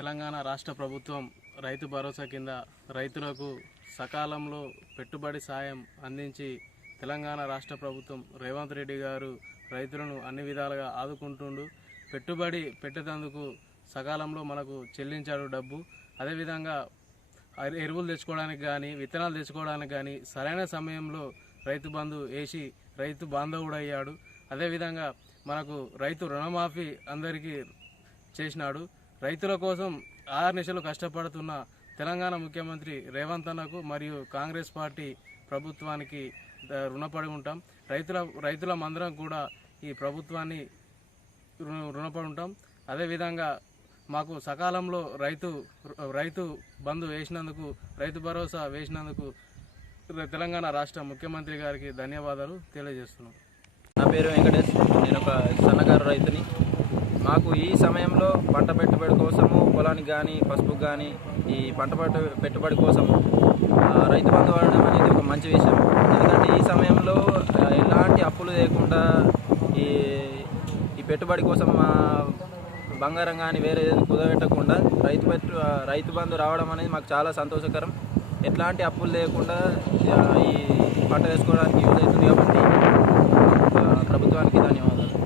తెలంగాణ రాష్ట్ర ప్రభుత్వం రైతు భరోసా కింద రైతులకు సకాలంలో పెట్టుబడి సాయం అందించి తెలంగాణ రాష్ట్ర ప్రభుత్వం రేవంత్ రెడ్డి గారు రైతులను అన్ని విధాలుగా ఆదుకుంటుండు. పెట్టుబడి పెట్టేందుకు సకాలంలో మనకు చెల్లించాడు డబ్బు. అదేవిధంగా ఎరువులు తెచ్చుకోవడానికి కానీ విత్తనాలు తెచ్చుకోవడానికి కానీ సరైన సమయంలో రైతు బంధు వేసి రైతు బాంధవుడయ్యాడు. అదేవిధంగా మనకు రైతు రుణమాఫీ అందరికీ చేసినాడు. రైతుల కోసం ఆహర్నిశలు కష్టపడుతున్న తెలంగాణ ముఖ్యమంత్రి రేవంత్ అన్నకు మరియు కాంగ్రెస్ పార్టీ ప్రభుత్వానికి రుణపడి ఉంటాం. రైతుల మందరం కూడా ఈ ప్రభుత్వాన్ని రుణపడి ఉంటాం. అదేవిధంగా మాకు సకాలంలో రైతు బంధు వేసినందుకు, రైతు భరోసా వేసినందుకు తెలంగాణ రాష్ట్ర ముఖ్యమంత్రి గారికి ధన్యవాదాలు తెలియజేస్తున్నాం. నా పేరు వెంకటేష్. నేను ఒక సన్నకారు రైతుని. మాకు ఈ సమయంలో పంట పెట్టుబడి కోసము పొలానికి కానీ పసుపుకి కానీ ఈ పంట పెట్టుబడి కోసము రైతు బంధు వాడడం అనేది ఒక మంచి విషయం. ఎందుకంటే ఈ సమయంలో ఎలాంటి అప్పులు లేకుండా ఈ పెట్టుబడి కోసం బంగారం కానీ వేరే ఏదైనా కుదబెట్టకుండా రైతు బంధు రావడం అనేది మాకు చాలా సంతోషకరం. ఎట్లాంటి అప్పులు లేకుండా ఈ పంట వేసుకోవడానికి యూజ్ అవుతుంది కాబట్టి ప్రభుత్వానికి ధన్యవాదాలు.